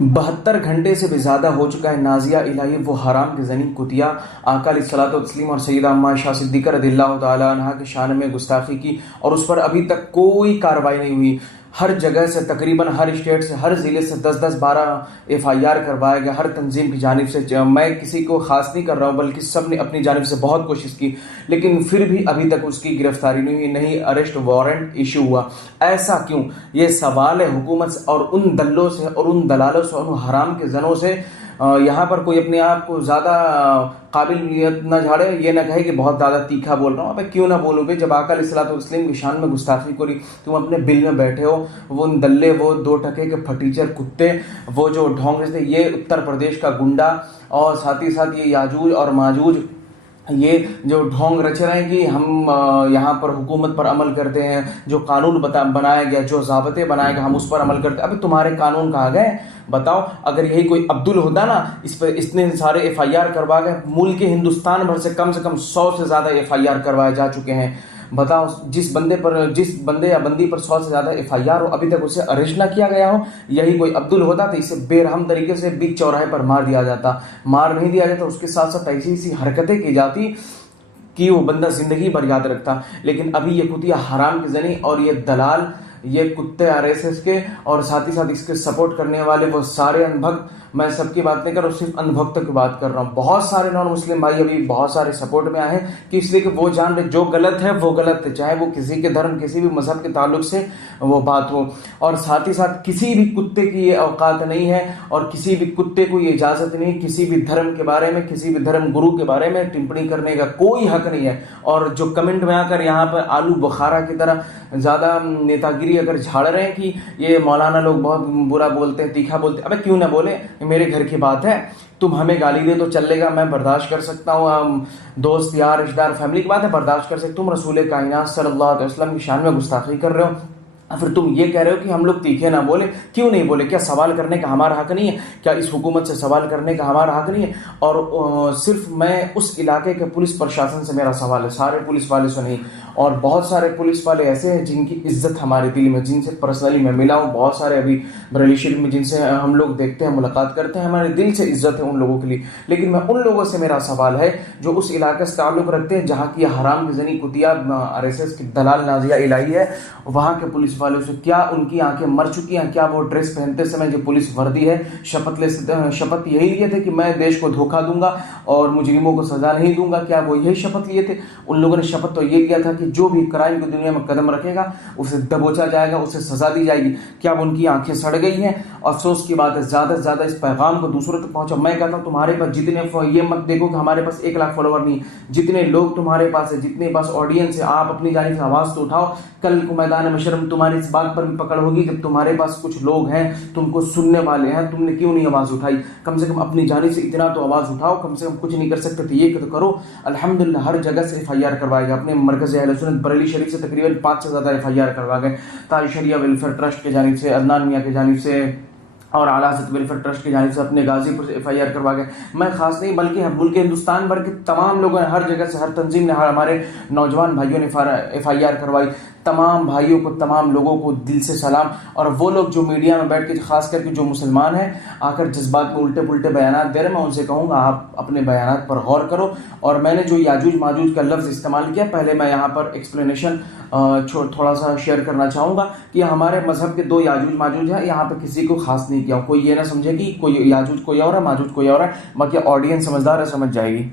72 घंटे से भी ज़्यादा हो चुका है नाजिया इलाही वो हराम की जनी कुतिया आका अलैहिस्सलातु वस्सलाम और सैयदा अम्मा आयशा सिद्दीक़ा रज़ियल्लाहु ताला अन्हा के शान में गुस्ताखी की और उस पर अभी तक कोई कार्रवाई नहीं हुई। हर जगह से तकरीबन हर स्टेट से हर ज़िले से 10-10 12 एफआईआर करवाया गया हर तंजीम की जानिब से। मैं किसी को ख़ास नहीं कर रहा हूँ बल्कि सब ने अपनी जानिब से बहुत कोशिश की, लेकिन फिर भी अभी तक उसकी गिरफ्तारी नहीं हुई, नहीं अरेस्ट वारंट इशू हुआ। ऐसा क्यों? ये सवाल है हुकूमत से और उन दल्लों से और उन दलालों से और उन हराम के जनों से। यहाँ पर कोई अपने आप को ज़्यादा काबिलियत न झाड़े, ये ना कहे कि बहुत ज़्यादा तीखा बोल रहा हूँ। अबे क्यों ना बोलूँ भाई, जब आका अलैहिस्सलातु वस्सलाम की शान में गुस्ताखी करी, तुम अपने बिल में बैठे हो। वो दल्ले, वो 2 टके के फटीचर कुत्ते, वो जो ढोंग थे, ये उत्तर प्रदेश का गुंडा और साथ ही साथ ये याजूज और माजूज, ये जो ढोंग रच रहे हैं कि हम यहाँ पर हुकूमत पर अमल करते हैं, जो कानून बनाया गया, जो ज़ाबते बनाए गए, हम उस पर अमल करते हैं। अबे तुम्हारे कानून कहाँ गए? बताओ। अगर यही कोई अब्दुल होता ना, इस पर इतने सारे एफआईआर करवा गए। मुल्क हिंदुस्तान भर से कम 100 से ज़्यादा एफआईआर करवाए जा चुके हैं। बताओ, जिस बंदे या बंदी पर 100 से ज़्यादा एफआईआर हो, अभी तक उसे अरेस्ट ना किया गया हो। यही कोई अब्दुल होता तो इसे बेरहम तरीके से बीच चौराहे पर मार दिया जाता। मार नहीं दिया जाता, उसके साथ साथ ऐसी ऐसी हरकतें की जाती कि वो बंदा जिंदगी भर याद रखता। लेकिन अभी ये कुतिया हराम की जनी और ये दलाल, ये कुत्ते आरएसएस के और साथ ही साथ इसके सपोर्ट करने वाले वो सारे अनभक्त, मैं सबकी बात नहीं कर रहा हूँ, सिर्फ अनभक्तों की बात कर रहा हूँ। बहुत सारे नॉन मुस्लिम भाई अभी बहुत सारे सपोर्ट में आए हैं कि इसलिए कि वो जान रहे जो गलत है वो गलत है, चाहे वो किसी के धर्म, किसी भी मजहब के ताल्लुक से वो बात हो। और साथ ही साथ किसी भी कुत्ते की ये औकात नहीं है और किसी भी कुत्ते को ये इजाज़त नहीं, किसी भी धर्म के बारे में, किसी भी धर्म गुरु के बारे में टिप्पणी करने का कोई हक नहीं है। और जो कमेंट में आकर यहाँ पर आलू बुखारा की तरह ज़्यादा नेतागिरी अगर झाड़ रहे हैं कि ये मौलाना लोग बहुत बुरा बोलते हैं, तीखा बोलते हैं, अबे क्यों ना बोले, मेरे घर की बात है। तुम हमें गाली दे तो चलेगा, मैं बर्दाश्त कर सकता हूँ। दोस्त यार रिश्तेदार फैमिली की बात है, बर्दाश्त कर सकते। तुम रसूल कायनात सल्लल्लाहु अलैहि वसल्लम की शान में गुस्ताखी कर रहे हो, फिर तुम ये कह रहे हो कि हम लोग तीखे ना बोले। क्यों नहीं बोले? क्या सवाल करने का हमारा हक नहीं है? क्या इस हुकूमत से सवाल करने का हमारा हक नहीं है? और सिर्फ मैं उस इलाके के पुलिस प्रशासन से मेरा सवाल है, सारे पुलिस वाले से नहीं। और बहुत सारे पुलिस वाले ऐसे हैं जिनकी इज्जत हमारे दिल में, जिनसे पर्सनली मैं मिला हूँ, बहुत सारे अभी बरेली शरीफ में जिनसे हम लोग देखते हैं, मुलाकात करते हैं, हमारे दिल से इज्जत है उन लोगों के लिए। लेकिन मैं उन लोगों से मेरा सवाल है जो उस इलाके से ताल्लुक़ रखते हैं जहाँ की हराम की जनी कुतिया आरएसएस की दलाल नाजिया इलाही है, वहाँ के पुलिस वालों से क्या उनकी आंखें मर चुकी हैं? क्या वो ड्रेस पहनते समय जो पुलिस वर्दी है, शपथ यही लिए थे कि मैं देश को धोखा दूंगा और मुजरिमों को सजा नहीं दूंगा? क्या वो यही शपथ लिए थे? उन लोगों ने शपथ तो ये लिया था कि जो भी क्राइम की दुनिया में कदम रखेगा उसे दबोचा जाएगा, उसे सजा दी जाएगी। क्या वो उनकी आंखें सड़ गई हैं? अफसोस की बात है, ज़्यादा से ज़्यादा इस पैगाम को दूसरों तक पहुँचा। मैं कहता हूँ तुम्हारे पास जितने, ये मत देखो कि हमारे पास 1 लाख फॉलोवर नहीं, जितने लोग तुम्हारे पास है, जितने पास ऑडियंस है, आप अपनी जानिब से आवाज़ तो उठाओ। कल को मैदान मशर तुम्हारी इस बात पर भी पकड़ होगी जब तुम्हारे पास कुछ लोग हैं, तुमको सुनने वाले हैं, तुमने क्यों नहीं आवाज़ उठाई? कम से कम अपनी जानिब से इतना तो आवाज़ उठाओ। कम से कम कुछ नहीं कर सकते तो ये तो करो। अल्हम्दुलिल्लाह हर जगह से एफआईआर करवाए गए। अपने मरकज़ अहले सुन्नत बरेली शरीफ से तकरीबन 5 से ज़्यादा एफआईआर करवा गए। ताज शरिया वेलफेयर ट्रस्ट की जानिब से, अदनान मियाँ की जानिब से और आला हज़रत वेलफेयर ट्रस्ट की जानिब से अपने गाजीपुर से एफआईआर करवा गए। मैं खास नहीं बल्कि मुल्क हिंदुस्तान भर के तमाम लोगों ने, हर जगह से, हर तंजीम ने, हमारे नौजवान भाइयों ने एफआईआर करवाई। तमाम भाइयों को, तमाम लोगों को दिल से सलाम। और वो लोग जो मीडिया में बैठ के, खास करके जो मुसलमान हैं, आकर जज्बात में उल्टे पुल्टे बयानात दे रहे, मैं उनसे कहूँगा आप अपने बयानात पर गौर करो। और मैंने जो याजूज माजूज का लफ्ज़ इस्तेमाल किया, पहले मैं यहाँ पर एक्सप्लेनेशन थोड़ा सा शेयर करना चाहूँगा कि हमारे मजहब के 2 याजूज माजूज हैं। यहाँ पर किसी को खास नहीं किया, कोई ये ना समझे कि कोई याजूज कोई और है, माजूज कोई और है। बाकी ऑडियंस समझदार है, समझ जाएगी।